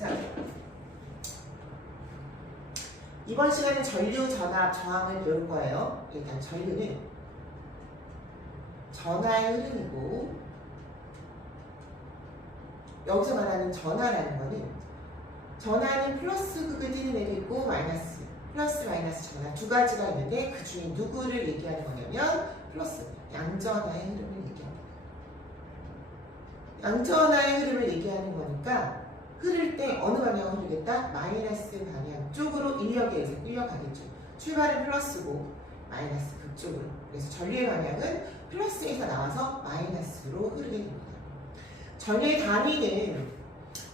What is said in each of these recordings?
자, 이번 시간은 전류, 전압, 저항을 배울 거예요. 일단 전류는 전하의 흐름이고, 여기서 말하는 전하라는 거는 전하는 플러스 극을 띠는 애도 있고 마이너스, 플러스 마이너스 전하 두 가지가 있는데 그 중에 누구를 얘기하는 거냐면 플러스, 양전하의 흐름을 얘기합니다. 양전하의 흐름을 얘기하는 거니까 흐를 때 어느 방향으로 흐르겠다? 마이너스 방향 쪽으로 인력가겠죠. 출발은 플러스고 마이너스 극쪽으로. 그래서 전류의 방향은 플러스에서 나와서 마이너스로 흐르게 됩니다. 전류의 단위는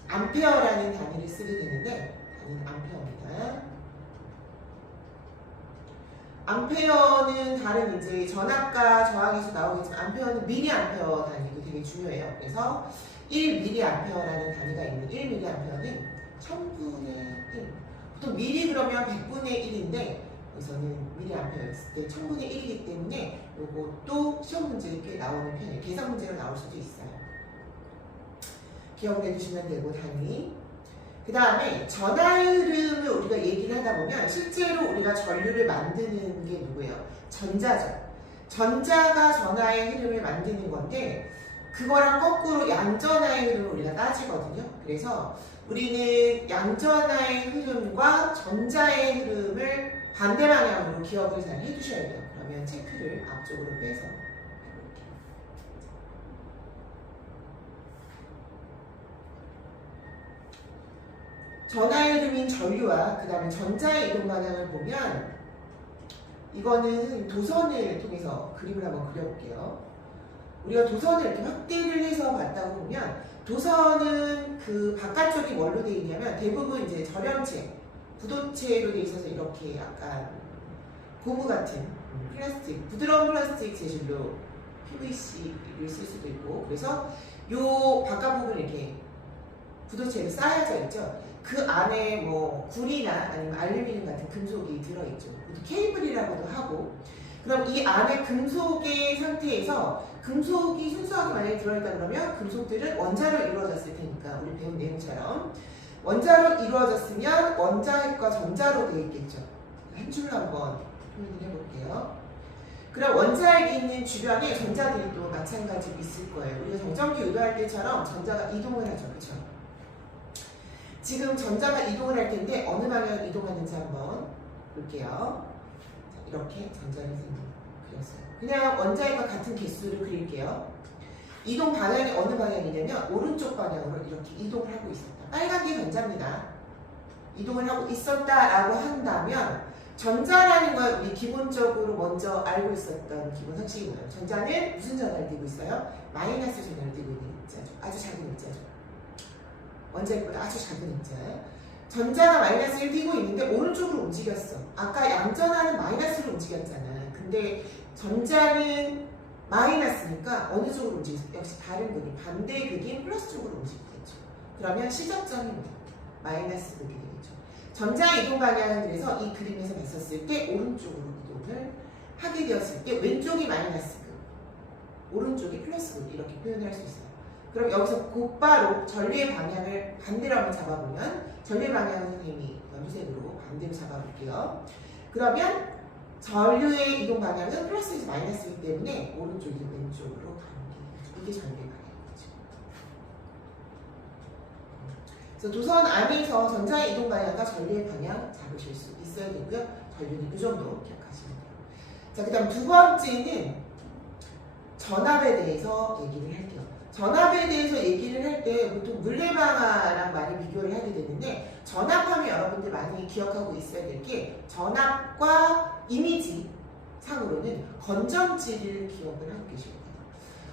암페어라는 단위를 쓰게 되는데 단위는 암페어입니다. 암페어는 다른 이제 전압과 저항에서 나오겠지만 암페어는 미리암페어 단위도 되게 중요해요. 그래서 1mA라는 단위가 있는 1mA는 1000분의 1. 보통 미리 그러면 100분의 1인데 여기서는 mA였을 때 1000분의 1이기 때문에 이것도 시험 문제에 꽤 나오는 편이에요. 계산 문제로 나올 수도 있어요. 기억을 해두시면 되고 단위. 그 다음에 전하의 흐름을 우리가 얘기를 하다 보면 실제로 우리가 전류를 만드는 게 누구예요? 전자죠. 전자가 전하의 흐름을 만드는 건데 그거랑 거꾸로 양전하의 흐름을 우리가 따지거든요. 그래서 우리는 양전하의 흐름과 전자의 흐름을 반대 방향으로 기억을 잘 해주셔야 돼요. 그러면 체크를 앞쪽으로 빼서 전하의 흐름인 전류와 그 다음에 전자의 이동 방향을 보면 이거는 도선을 통해서 그림을 한번 그려볼게요. 우리가 도선을 이렇게 확대를 해서 봤다고 보면 도선은 그 바깥쪽이 뭘로 되어 있냐면 대부분 이제 절연체, 부도체로 되어 있어서 이렇게 약간 고무 같은 플라스틱, 부드러운 플라스틱 재질로 PVC를 쓸 수도 있고 그래서 요 바깥 부분 이렇게 부도체로 쌓여져 있죠. 그 안에 뭐 구리나 아니면 알루미늄 같은 금속이 들어있죠. 케이블이라고도 하고 그럼 이 안에 금속의 상태에서 금속이 순수하게 만약에 들어있다 그러면 금속들은 원자로 이루어졌을 테니까 우리 배운 내용처럼 원자로 이루어졌으면 원자핵과 전자로 되어 있겠죠. 한 줄로 한번 표현을 해볼게요. 그럼 원자핵이 있는 주변에 전자들이 또 마찬가지로 있을 거예요. 우리가 정전기 유도할 때처럼 전자가 이동을 하죠. 그렇죠? 지금 전자가 이동을 할 텐데 어느 방향으로 이동하는지 한번 볼게요. 이렇게 전자를 그렸어요. 그냥 원자핵과 같은 개수를 그릴게요. 이동 방향이 어느 방향이냐면 오른쪽 방향으로 이렇게 이동을 하고 있었다. 빨간 게 전자입니다. 이동을 하고 있었다라고 한다면 전자라는 걸 우리 기본적으로 먼저 알고 있었던 기본 상식이 뭐예요? 전자는 무슨 전하를 띠고 있어요? 마이너스 전하를 띠고 있는 입자죠. 아주 작은 입자죠. 원자핵보다 아주 작은 입자. 전자가 마이너스를 띠고 있는데 오른쪽으로 움직였어. 아까 양전하는 마이너스로 움직였잖아. 근데 전자는 마이너스니까 어느 쪽으로 움직였어? 역시 다른 극이 반대 극인 플러스 쪽으로 움직이겠죠. 그러면 시작점이 뭐야? 마이너스 극이 되겠죠. 전자의 이동 방향은 그래서 이 그림에서 봤었을 때 오른쪽으로 이동을 하게 되었을 때 왼쪽이 마이너스 극, 오른쪽이 플러스 극 이렇게 표현할 수 있어요. 그럼 여기서 곧바로 전류의 방향을 반대로 한번 잡아보면 전류의 방향은 선생님이 연두색으로 반대로 잡아볼게요. 그러면 전류의 이동 방향은 플러스에서 마이너스이기 때문에 오른쪽에서 왼쪽으로 가는 게 이게 전류의 방향이죠. 그래서 도선 안에서 전자의 이동 방향과 전류의 방향 잡으실 수 있어야 되고요. 전류는 이 정도 기억하시면 돼요. 자, 그 다음 두 번째는 전압에 대해서 얘기를 할게요. 전압에 대해서 얘기를 할 때 보통 물레방아랑 많이 비교를 하게 되는데 전압하면 여러분들 많이 기억하고 있어야 될 게 전압과 이미지 상으로는 건전지를 기억을 하고 계실 거예요.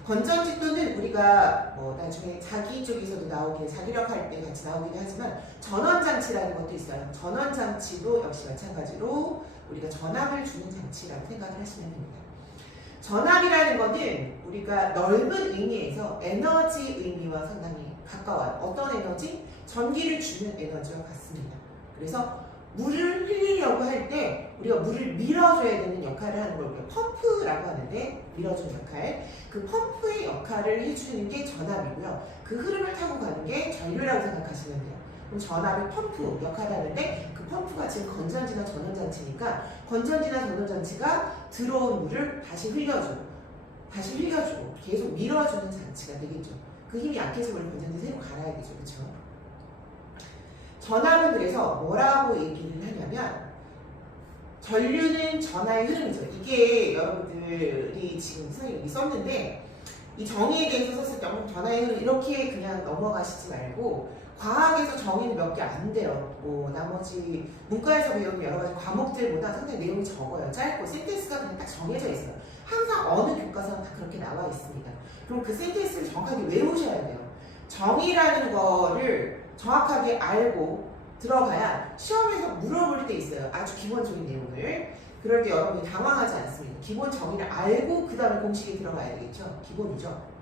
건전지 또는 우리가 뭐 나중에 자기 쪽에서도 나오게 자기력 할 때 같이 나오기도 하지만 전원장치라는 것도 있어요. 전원장치도 역시 마찬가지로 우리가 전압을 주는 장치라고 생각을 하시면 됩니다. 전압이라는 것은 우리가 넓은 의미에서 에너지 의미와 상당히 가까워요. 어떤 에너지? 전기를 주는 에너지와 같습니다. 그래서 물을 흘리려고 할 때 우리가 물을 밀어줘야 되는 역할을 하는 걸 우리가 펌프라고 하는데 밀어주는 역할. 그 펌프의 역할을 해주는 게 전압이고요. 그 흐름을 타고 가는 게 전류라고 생각하시면 돼요. 그럼 전압이 펌프 역할을 하는데 그 펌프가 지금 건전지나 전원장치니까 건전지나 전원장치가 들어온 물을 다시 흘려주고 계속 밀어주는 장치가 되겠죠. 그 힘이 약해서 우리 건전지 새로 갈아야 되죠. 그렇죠? 전압은 그래서 뭐라고 얘기를 하냐면 전류는 전하의 흐름이죠. 이게 여러분들이 지금 선생님이 썼는데 이 정의에 대해서 썼을 때 전하의 흐름 이렇게 그냥 넘어가시지 말고 과학에서 정의는 몇 개 안 돼요. 뭐 나머지 문과에서 배우는 여러 가지 과목들보다 상당히 내용이 적어요. 짧고 센텐스가 그냥 딱 정해져 있어요. 항상 어느 교과서는 다 그렇게 나와 있습니다. 그럼 그 센텐스를 정확하게 외우셔야 돼요. 정의라는 거를 정확하게 알고 들어가야 시험에서 물어볼 때 있어요. 아주 기본적인 내용을. 그럴 때 여러분이 당황하지 않습니다. 기본 정의를 알고 그 다음에 공식에 들어가야 되겠죠. 기본이죠.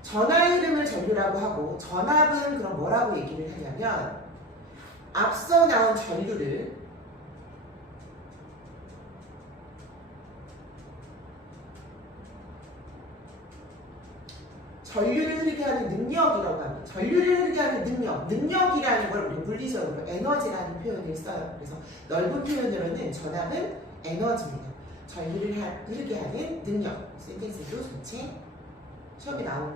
전하의 흐름을 전류라고 하고 전압은 그럼 뭐라고 얘기를 하냐면 앞서 나온 전류를 흐르게 하는 능력이라고 합니다. 전류를 흐르게 하는 능력이라는 걸 우리 물리적으로 에너지라는 표현을 써요. 그래서 넓은 표현으로는 전압은 에너지입니다. 전류를 흐르게 하는 능력. 센텐스도 전체 시험에 나오는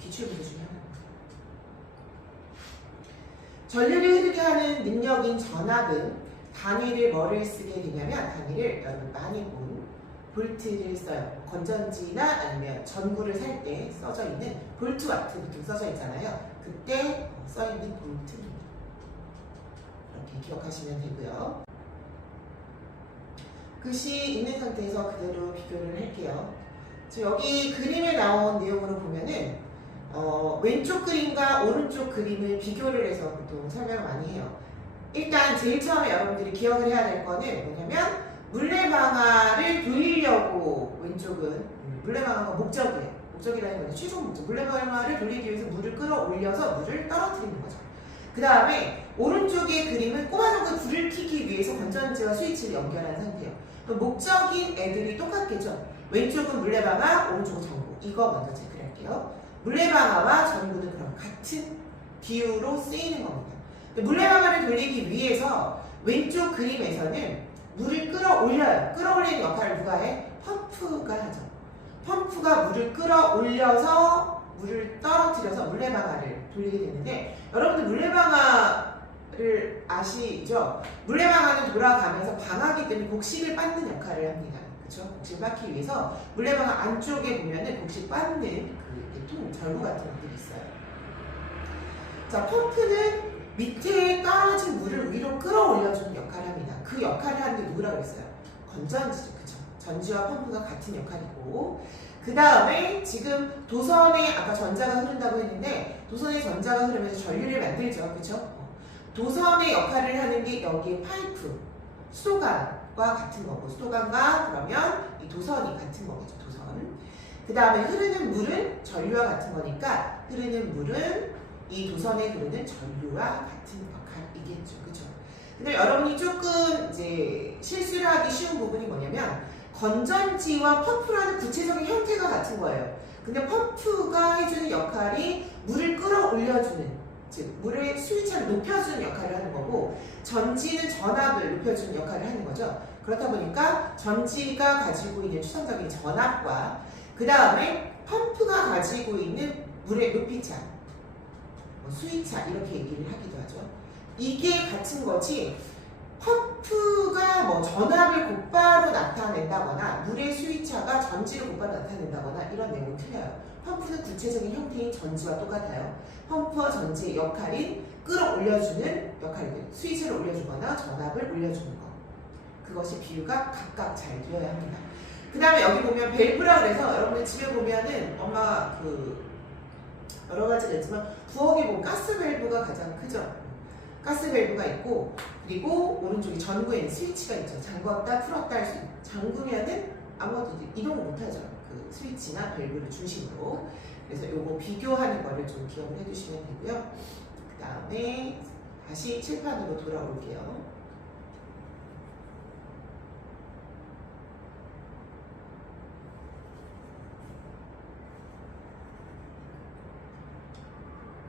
기출문제 중에 하나입니다. 전류를 흐르게 하는 능력인 전압은 단위를 뭐를 쓰게 되냐면 단위를 여러분 많이 본 볼트를 써요. 건전지나 아니면 전구를 살 때 써져 있는 볼트와트 보통 써져 있잖아요. 그때 써 있는 볼트입니다. 이렇게 기억하시면 되고요. 글씨 있는 상태에서 그대로 비교를 할게요. 여기 그림에 나온 내용으로 보면은 왼쪽 그림과 오른쪽 그림을 비교를 해서 보통 설명을 많이 해요. 일단 제일 처음에 여러분들이 기억을 해야 될 거는 뭐냐면 물레방아를 돌리려고 왼쪽은 물레방아가 목적이에요. 목적이라는 건 최종 목적. 물레방아를 돌리기 위해서 물을 끌어올려서 물을 떨어뜨리는 거죠. 그 다음에 오른쪽의 그림은 꼬마정도 불을 켜기 위해서 건전지와 스위치를 연결한 상태예요. 목적인 애들이 똑같겠죠. 왼쪽은 물레방아, 오른쪽은 전구. 이거 먼저 체크를 할게요. 물레방아와 전구는 그럼 같은 비유로 쓰이는 겁니다. 물레방아를 돌리기 위해서 왼쪽 그림에서는 물을 끌어올려요. 끌어올리는 역할을 누가 해? 펌프가 하죠. 펌프가 물을 끌어올려서 물을 떨어뜨려서 물레방아를 돌리게 되는데 여러분들 물레방아를 아시죠? 물레방아는 돌아가면서 방아기 때문에 곡식을 빻는 역할을 합니다. 그렇죠? 곡식을 빻기 위해서 물레방아 안쪽에 보면은 곡식 빻는 그 통, 절구 같은 것들이 있어요. 자, 펌프는 밑에 떨어진 물을 위로 끌어올려주는 역할을 합니다. 그 역할을 하는 게 누구라고 그랬어요? 건전지죠. 그쵸? 전지와 펌프가 같은 역할이고 그 다음에 지금 도선에 아까 전자가 흐른다고 했는데 도선에 전자가 흐르면서 전류를 만들죠. 그쵸? 도선의 역할을 하는 게 여기에 파이프, 수도관과 같은 거고 수도관과 그러면 이 도선이 같은 거겠죠. 도선. 그 다음에 흐르는 물은 전류와 같은 거니까 흐르는 물은 이 도선에 흐르는 전류와 같은 역할이겠죠. 그쵸? 근데 여러분이 조금 이제 실수를 하기 쉬운 부분이 뭐냐면 건전지와 펌프라는 구체적인 형태가 같은 거예요. 근데 펌프가 해주는 역할이 물을 끌어올려주는 즉 물의 수위차를 높여주는 역할을 하는 거고 전지는 전압을 높여주는 역할을 하는 거죠. 그렇다 보니까 전지가 가지고 있는 추상적인 전압과 그 다음에 펌프가 가지고 있는 물의 높이차 수위차 이렇게 얘기를 하기도 하죠. 이게 같은 거지 펌프가 뭐 전압을 곧바로 나타낸다거나 물의 수위차가 전지를 곧바로 나타낸다거나 이런 내용은 틀려요. 펌프는 구체적인 형태인 전지와 똑같아요. 펌프와 전지의 역할인 끌어올려주는 역할이고요. 스위치를 올려주거나 전압을 올려주는 것. 그것이 비유가 각각 잘 되어야 합니다. 그 다음에 여기 보면 밸브라 그래서 여러분들 집에 보면은 엄마 여러 가지가 있지만 부엌에 보면 가스 밸브가 가장 크죠. 가스 밸브가 있고 그리고 오른쪽에 전구에는 스위치가 있죠. 잠궜다 풀었다 할 수 있는 잠그면은 아무것도 이동 못하죠. 그 스위치나 밸브를 중심으로. 그래서 요거 비교하는 거를 좀 기억을 해두시면 되고요. 그 다음에 다시 칠판으로 돌아올게요.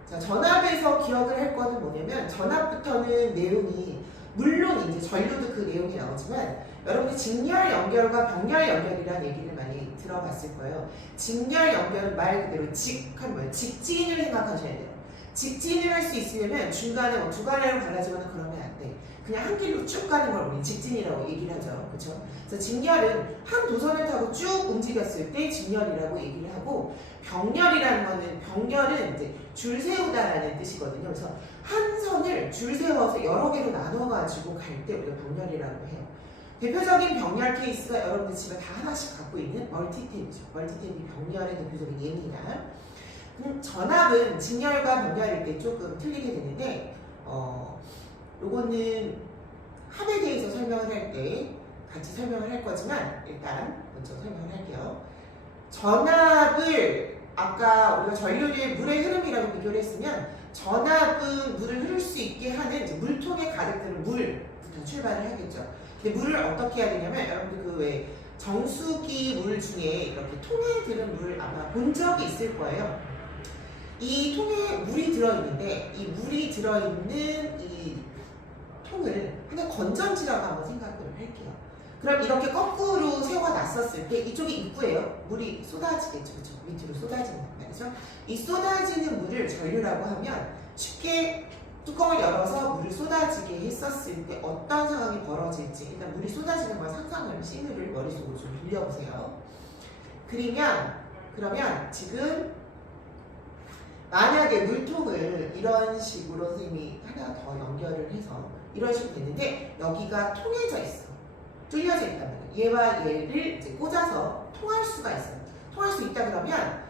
자, 전압에서 기억을 할 거는 뭐냐면 전압부터는 내용이 물론 이제 전류도 그 내용이 나오지만 여러분들 직렬 연결과 병렬 연결이라는 얘기를 많이 들어봤을 거예요. 직렬 연결은 말 그대로 직한 뭐예요? 직진을 생각하셔야 돼요. 직진을 할 수 있으려면 중간에 뭐 두 갈래로 갈라지거나 그러면 안 돼. 그냥 한 길로 쭉 가는 걸 우리 직진이라고 얘기를 하죠. 그렇죠? 그래서 직렬은 한 도선을 타고 쭉 움직였을 때 직렬이라고 얘기를 하고 병렬이라는 거는 병렬은 이제 줄 세우다라는 뜻이거든요. 그래서 한 선을 줄 세워서 여러 개로 나눠가지고 갈 때 우리가 병렬이라고 해요. 대표적인 병렬 케이스가 여러분들 집에 다 하나씩 갖고 있는 멀티탭이죠. 멀티탭이 병렬의 대표적인 예입니다. 전압은 직렬과 병렬일 때 조금 틀리게 되는데 요거는 합에 대해서 설명을 할 때 같이 설명을 할 거지만 일단 먼저 설명을 할게요. 전압을 아까 우리가 전류를 물의 흐름이라고 비교를 했으면 전압은 물을 흐를 수 있게 하는 이제 물통에 가득 들은 물부터 출발을 하겠죠. 근데 물을 어떻게 해야 되냐면 여러분들 그 왜 정수기 물 중에 이렇게 통에 들은 물 아마 본 적이 있을 거예요. 이 통에 물이 들어있는데 이 물이 들어있는 이 통을 하나 건전지라고 한번 생각을 할게요. 그럼 이렇게 거꾸로 세워놨었을 때 이쪽이 입구예요. 물이 쏟아지겠죠. 그렇죠? 밑으로 쏟아지는 말이죠. 이 쏟아지는 물을 전류라고 하면 쉽게 뚜껑을 열어서 물을 쏟아지게 했었을 때 어떤 상황이 벌어질지 일단 물이 쏟아지는 걸 상상하는 씬을 머릿속으로 좀 돌려보세요. 그러면 지금 만약에 물통을 이런 식으로 선생님이 하나 더 연결을 해서 이런 식으로 됐는데 여기가 통해져 있어. 뚫려져 있단 말이에요. 얘와 얘를 이제 꽂아서 통할 수가 있어요. 통할 수 있다 그러면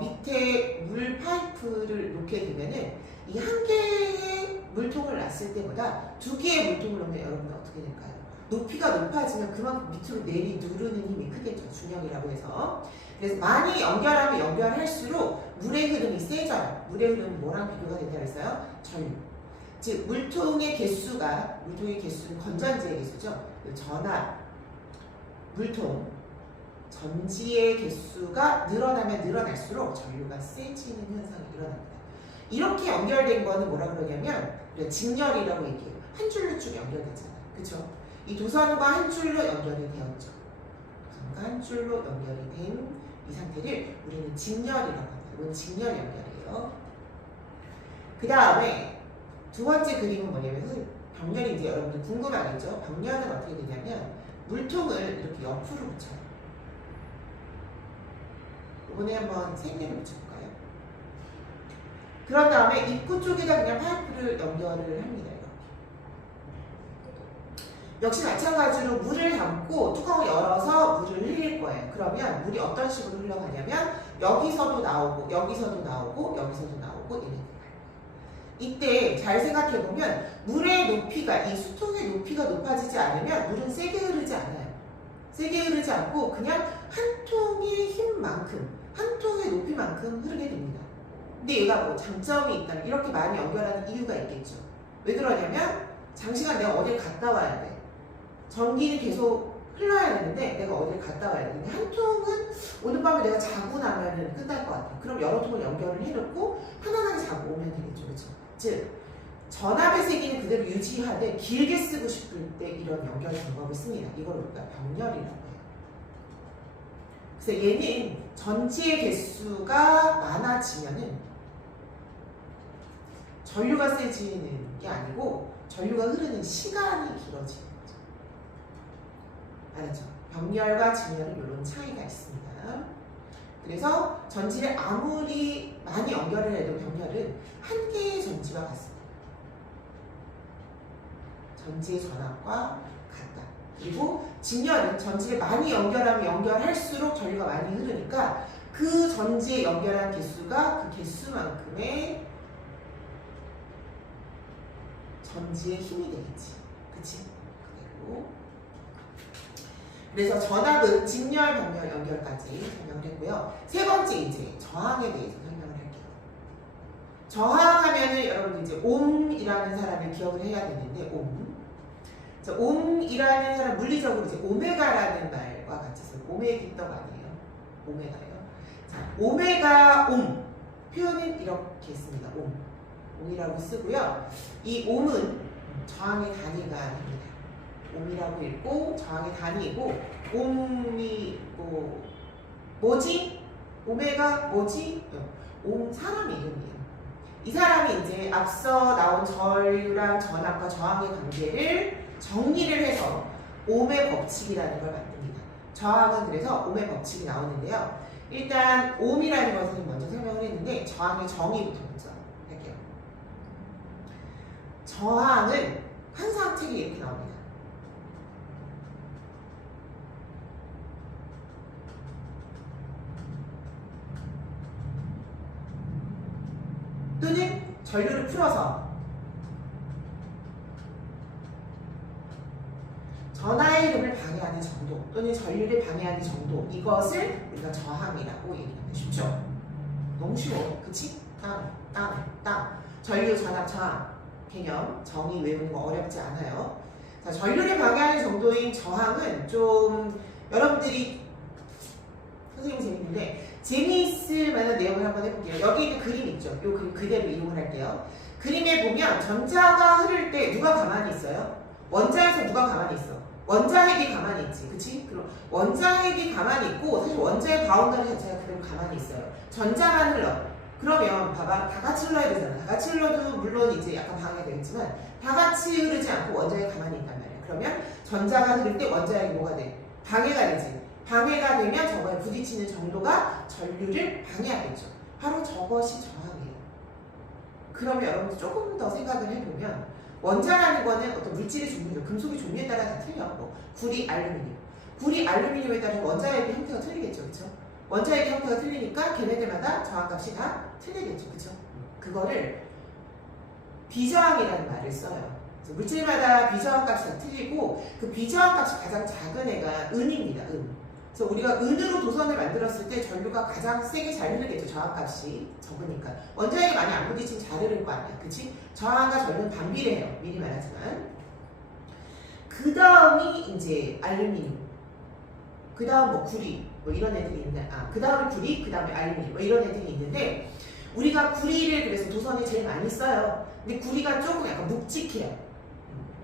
밑에 물 파이프를 놓게 되면은 이 한 개의 물통을 놨을 때보다 두 개의 물통을 놓으면 여러분 어떻게 될까요? 높이가 높아지면 그만큼 밑으로 누르는 힘이 크겠죠. 중력이라고 해서. 그래서 많이 연결하면 연결할수록 물의 흐름이 세져요. 물의 흐름은 뭐랑 비교가 된다고 했어요? 전류. 즉 물통의 개수는 건전지의 개수죠. 전압, 물통, 전지의 개수가 늘어나면 늘어날수록 전류가 세지는 현상이 일어납니다. 이렇게 연결된 거는 뭐라 그러냐면 직렬이라고 얘기해요. 한 줄로 쭉 연결됐잖아요. 그렇죠? 이 도선과 한 줄로 연결이 되었죠. 도선과 한 줄로 연결이 된 이 상태를 우리는 직렬이라고 합니다. 이건 직렬 연결이에요. 그 다음에 두 번째 그림은 뭐냐면 병렬이 이제 여러분들 궁금하겠죠? 병렬은 어떻게 되냐면 물통을 이렇게 옆으로 붙여요. 이번에 한번 세 개를 붙여볼까요? 그런 다음에 입구 쪽에다 그냥 파이프를 연결을 합니다. 역시 마찬가지로 물을 담고 뚜껑을 열어서 물을 흘릴 거예요. 그러면 물이 어떤 식으로 흘러가냐면 여기서도 나오고 여기서도 나오고 여기서도 나오고 이렇게 돼요. 이때 잘 생각해보면 물의 높이가 이 수통의 높이가 높아지지 않으면 물은 세게 흐르지 않아요. 세게 흐르지 않고 그냥 한 통의 힘만큼 한 통의 높이만큼 흐르게 됩니다. 근데 얘가 뭐 장점이 있다면 이렇게 많이 연결하는 이유가 있겠죠. 왜 그러냐면 장시간 내가 어딜 갔다 와야 돼. 전기는 계속 흘러야 되는데 내가 어딜 갔다 와야 되는데 한 통은 오늘 밤에 내가 자고 나면은 끝날 것 같아. 그럼 여러 통을 연결을 해놓고 편안하게 자고 오면 되겠죠. 그렇죠? 즉 전압의 세기는 그대로 유지하되 길게 쓰고 싶을 때 이런 연결 방법을 씁니다. 이걸 우리가 병렬이라고 해요. 그래서 얘는 전지의 개수가 많아지면은 전류가 세지는 게 아니고 전류가 흐르는 시간이 길어지는 거죠. 알았죠? 병렬과 직렬은 이런 차이가 있습니다. 그래서 전지를 아무리 많이 연결을 해도 병렬은 한 개의 전지와 같습니다. 전지의 전압과 같다. 그리고 직렬은 전지를 많이 연결하면 연결할수록 전류가 많이 흐르니까 그 전지에 연결한 개수가 그 개수만큼의 전지의 힘이 되겠지. 그치? 그대로. 그래서 전압은 직렬, 병렬, 연결까지 설명을 했고요. 세 번째 이제 저항에 대해서 설명을 할게요. 저항하면은 여러분 이제 옴이라는 사람을 기억을 해야 되는데 옴이라는 사람 물리적으로 이제 오메가라는 말과 같이 써요. 오메기떡 아니에요. 오메가예요. 자, 오메가 옴 표현은 이렇게 씁니다. 옴. 옴이라고 쓰고요. 이 옴은 저항의 단위가 됩니다. 옴이라고 읽고 저항의 단위이고 옴이 뭐지? 오메가 뭐지? 옴 사람 이름이에요. 이 사람이 이제 앞서 나온 전류랑 전압과 저항의 관계를 정리를 해서 옴의 법칙이라는 걸 만듭니다. 저항은 그래서 옴의 법칙이 나오는데요. 일단 옴이라는 것은 먼저 설명을 했는데 저항의 정의부터 먼저 할게요. 저항은 항상 책에 이렇게 나옵니다. 또는 전류를 풀어서 전하의 흐름을 방해하는 정도 또는 전류를 방해하는 정도, 이것을 우리가 저항이라고 얘기하면 쉽죠? 너무 쉬워, 그치? 땅. 전류, 전압, 저항 개념 정의 외우는 거 어렵지 않아요. 자, 전류를 방해하는 정도인 저항은 좀 여러분들이 선생님 재밌는데 재미있을 만한 내용을 한번 해볼게요. 여기 있는 그림 있죠? 이 그림 그대로 이용을 할게요. 그림에 보면 전자가 흐를 때 누가 가만히 있어요? 원자에서 누가 가만히 있어? 원자핵이 가만히 있지, 그치? 그럼 원자핵이 가만히 있고 사실 원자의 바운더리 자체가 그대로 가만히 있어요. 전자만 흘러. 그러면 봐봐, 다 같이 흘러야 되잖아. 다 같이 흘러도 물론 이제 약간 방해가 되겠지만 다 같이 흐르지 않고 원자핵이 가만히 있단 말이야. 그러면 전자가 흐를 때 원자핵이 뭐가 돼? 방해가 되지. 방해가 되면 저거에 부딪히는 정도가 전류를 방해하겠죠. 바로 저것이 저항이에요. 그러면 여러분들 조금 더 생각을 해보면 원자라는 거는 어떤 물질의 종류죠. 금속의 종류에 따라 다 틀려. 구리, 알루미늄. 구리, 알루미늄에 따라 원자핵의 형태가 틀리겠죠. 그쵸? 원자핵의 형태가 틀리니까 걔네들마다 저항값이 다 틀리겠죠. 그쵸? 그거를 비저항이라는 말을 써요. 물질마다 비저항값이 다 틀리고 그 비저항값이 가장 작은 애가 은입니다. 은. 그래서 우리가 은으로 도선을 만들었을 때 전류가 가장 세게 잘 흐르겠죠. 저항값이 적으니까. 원자핵이 많이 안 부딪히면 잘 흐를 거 아니야. 그치? 저항과 전류는 반비례해요. 미리 말하지만. 그 다음이 이제 알루미늄. 그 다음 구리. 이런 애들이 있는데, 그 다음에 구리, 그 다음에 알루미늄. 이런 애들이 있는데, 우리가 구리를 그래서 도선에 제일 많이 써요. 근데 구리가 조금 약간 묵직해요.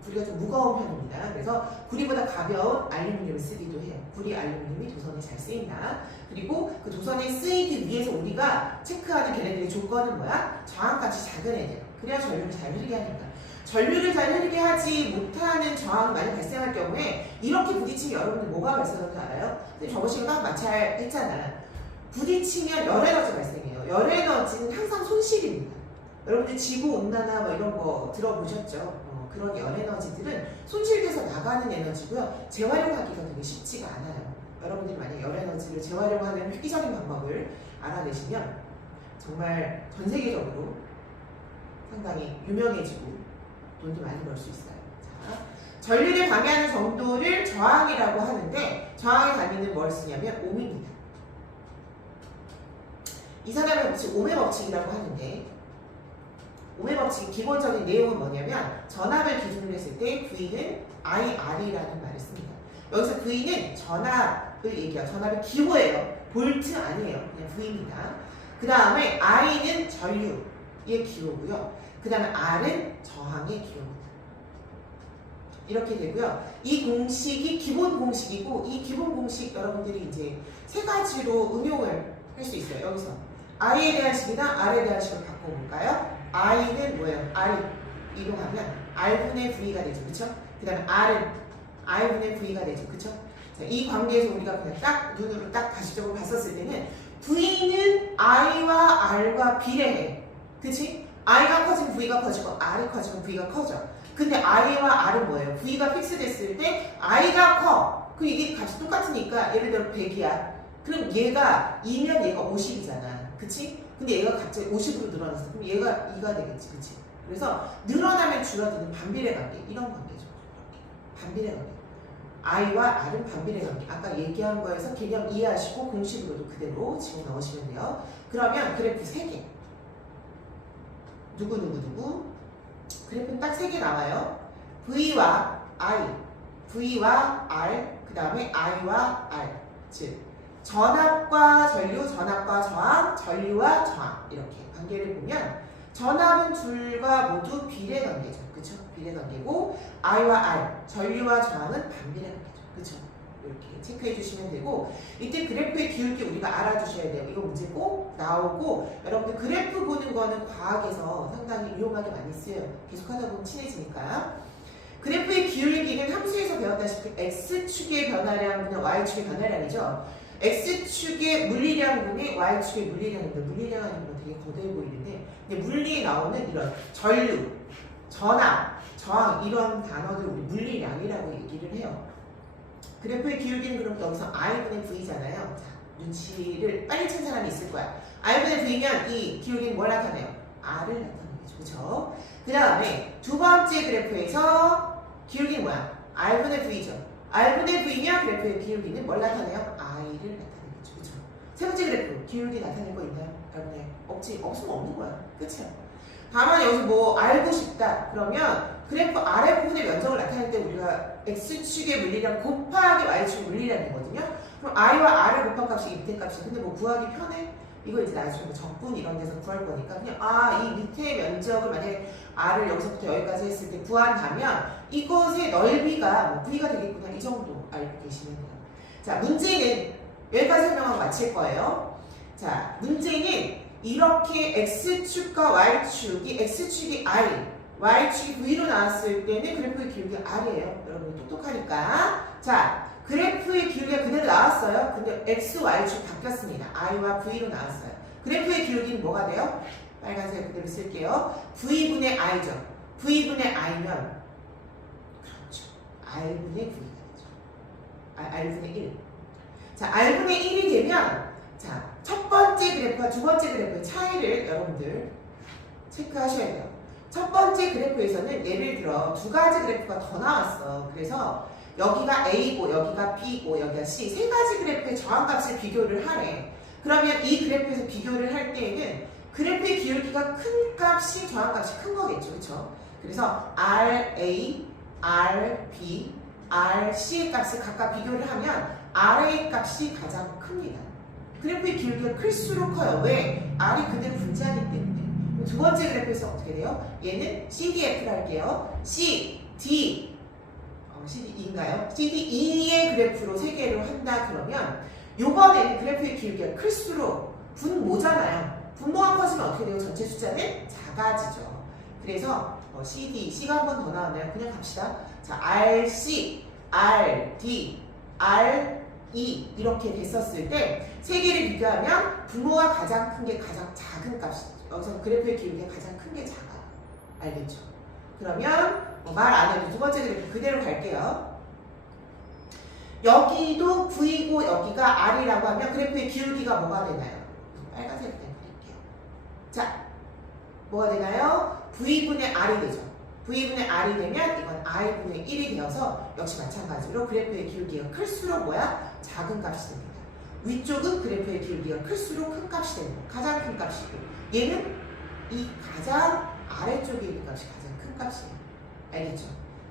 구리가 좀 무거운 편입니다. 그래서 구리보다 가벼운 알루미늄을 쓰기도 해요. 구리, 알루미늄이 도선에 잘 쓰인다. 그리고 그 도선에 쓰이기 위해서 우리가 체크하는 걔네들의 조건은 뭐야? 저항값이 작은 애들. 그래야 전류를 잘 흐르게 하니까. 전류를 잘 흐르게 하지 못하는 저항이 많이 발생할 경우에 이렇게 부딪히면 여러분들 뭐가 발생하는 줄 알아요? 근데 저번 시간 딱 마찰했잖아. 부딪히면 열에너지 발생해요. 열에너지는 항상 손실입니다. 여러분들 지구온난화 뭐 이런 거 들어보셨죠? 그런 열에너지들은 손실돼서 나가는 에너지고요. 재활용하기가 되게 쉽지가 않아요. 여러분들이 만약 열에너지를 재활용하는 획기적인 방법을 알아내시면 정말 전 세계적으로 상당히 유명해지고 돈도 많이 벌 수 있어요. 자, 전류를 방해하는 정도를 저항이라고 하는데 저항의 단위는 뭘 쓰냐면 옴입니다. 이 사람의 법칙, 옴의 법칙이라고 하는데 옴의 법칙의 기본적인 내용은 뭐냐면 전압을 기준으로 했을 때 V는 IR이라는 말을 씁니다. 여기서 V는 전압을 얘기해요. 전압의 기호예요. 볼트 아니에요. 그냥 V입니다. 그 다음에 I는 전류의 기호고요. 그 다음에 R은 저항의 기호입니다. 이렇게 되고요. 이 공식이 기본 공식이고 이 기본 공식 여러분들이 이제 세 가지로 응용을 할 수 있어요. 여기서 I에 대한 식이나 R에 대한 식을 바꿔볼까요? I는 뭐예요? R 이동하면 R분의 V가 되죠. 그쵸? 그 다음에 R은 I분의 V가 되죠. 그쵸? 자, 이 관계에서 우리가 그냥 딱 눈으로 딱 가시적으로 봤었을 때는 V는 I와 R과 비례해. 그치? I가 커지면 V가 커지고 R이 커지면 V가 커져. 근데 I와 R은 뭐예요? V가 픽스됐을 때 I가 커. 그 이게 값이 똑같으니까 예를 들어 100이야. 그럼 얘가 2면 얘가 50이잖아. 그치? 근데 얘가 갑자기 50으로 늘어났어. 그럼 얘가 2가 되겠지. 그치? 그래서 늘어나면 줄어드는 반비례 관계. 이런 관계죠. 반비례 관계. I와 R은 반비례 관계. 아까 얘기한 거에서 개념 이해하시고 공식으로도 그대로 집어넣으시면 돼요. 그러면 그래프 3개. 누구. 그래프는 딱 3개 나와요. V와 I, V와 R, 그 다음에 I와 R. 즉 전압과 전류, 전압과 저항, 전류와 저항 이렇게 관계를 보면 전압은 둘과 모두 비례관계죠. 그쵸? 비례관계고 I와 R, 전류와 저항은 반비례관계죠. 그쵸? 이렇게 체크해 주시면 되고 이때 그래프의 기울기 우리가 알아두셔야 돼요. 이거 문제 꼭 나오고 여러분들 그래프 보는 거는 과학에서 상당히 유용하게 많이 쓰여요. 계속 하다 보면 친해지니까. 그래프의 기울기는 함수에서 배웠다시피 X축의 변화량분의 Y축의 변화량이죠. X축의 물리량분의 Y축의 물리량입니다. 물리량이라는 건 되게 거대해 보이는데 근데 물리에 나오는 이런 전류, 전압, 저항 이런 단어들 우리 물리량이라고 얘기를 해요. 그래프의 기울기는 그럼 여기서 I분의 V잖아요. 자, 눈치를 빨리 챈 사람이 있을 거야. I분의 V면 이 기울기는 뭘 나타내요? R을 나타내는 거죠. 그쵸? 그 다음에 두 번째 그래프에서 기울기는 뭐야? R분의 V죠. R분의 V면 그래프의 기울기는 뭘 나타내요? I를 나타내는 거죠. 그쵸? 세 번째 그래프, 기울기 나타낼 거 있나요? 여러분의 없으면 없는 거야. 끝이야. 다만 여기서 뭐 알고 싶다. 그러면 그래프 아래 부분의 면적을 나타낼 때 우리가 X축의 물리량 곱하기 Y축의 물리량이거든요. 그럼 I와 R을 곱한 값이 이 밑에 값이야. 근데 뭐 구하기 편해? 이거 이제 나중에 뭐 적분 이런 데서 구할 거니까 그냥 이 밑에 면적을 만약에 R을 여기서부터 여기까지 했을 때 구한다면 이것의 넓이가 뭐 V가 되겠구나 이 정도 알고 계시면 돼요. 자, 문제는 여기까지 설명하고 마칠 거예요. 자, 문제는 이렇게 X축과 Y축이 X축이 I, Y축이 V로 나왔을 때는 그래프의 기울기가 R이에요. 여러분 똑똑하니까. 자, 그래프의 기울기가 그대로 나왔어요. 근데 X, Y축 바뀌었습니다. I와 V로 나왔어요. 그래프의 기울기는 뭐가 돼요? 빨간색 그대로 쓸게요. V분의 I죠. V분의 I면 그렇죠. R분의 V가 되죠. R분의 1. 자, R분의 1이 되면 자, 첫 번째 그래프와 두 번째 그래프의 차이를 여러분들 체크하셔야 돼요. 첫 번째 그래프에서는 예를 들어 두 가지 그래프가 더 나왔어. 그래서 여기가 A고 여기가 B고 여기가 C 세 가지 그래프의 저항값을 비교를 하래. 그러면 이 그래프에서 비교를 할 때에는 그래프의 기울기가 큰 값이 저항값이 큰 거겠죠. 그렇죠? 그래서 RA, RB, RC의 값을 각각 비교를 하면 R의 값이 가장 큽니다. 그래프의 기울기가 클수록 커요. 왜? R이 그대로 분자하기 때문에. 두 번째 그래프에서 어떻게 돼요? 얘는 CDF를 할게요. CDE인가요? CDE의 그래프로 세 개로 한다 그러면 요번에는 그래프의 기울기가 클수록 분모잖아요. 분모가 커지면 어떻게 돼요? 전체 숫자는 작아지죠. 그래서 C가 한 번 더 나왔나요? 그냥 갑시다. 자, RC, RD, RE 이렇게 됐었을 때 세 개를 비교하면 분모가 가장 큰 게 가장 작은 값이죠. 여기서 그래프의 기울기가 가장 큰 게 작아요. 알겠죠? 그러면 말 안 해도 두 번째 그래프 그대로 갈게요. 여기도 V고 여기가 R이라고 하면 그래프의 기울기가 뭐가 되나요? 빨간색으로 그릴게요. 자, 뭐가 되나요? V분의 R이 되죠. V분의 R이 되면 이건 I분의 1이 되어서 역시 마찬가지로 그래프의 기울기가 클수록 뭐야? 작은 값이 됩니다. 위쪽은 그래프의 기울기가 클수록 큰 값이 되는 거. 가장 큰 값이고 얘는 이 가장 아래쪽에 있는 값이 가장 큰 값이에요. 알겠죠?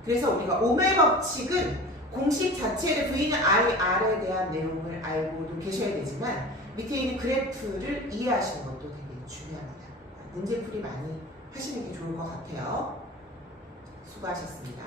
그래서 우리가 오메 법칙은 공식 자체를 V는 I, R에 대한 내용을 알고도 계셔야 되지만 밑에 있는 그래프를 이해하시는 것도 되게 중요합니다. 문제풀이 많이 하시는 게 좋을 것 같아요. 수고하셨습니다.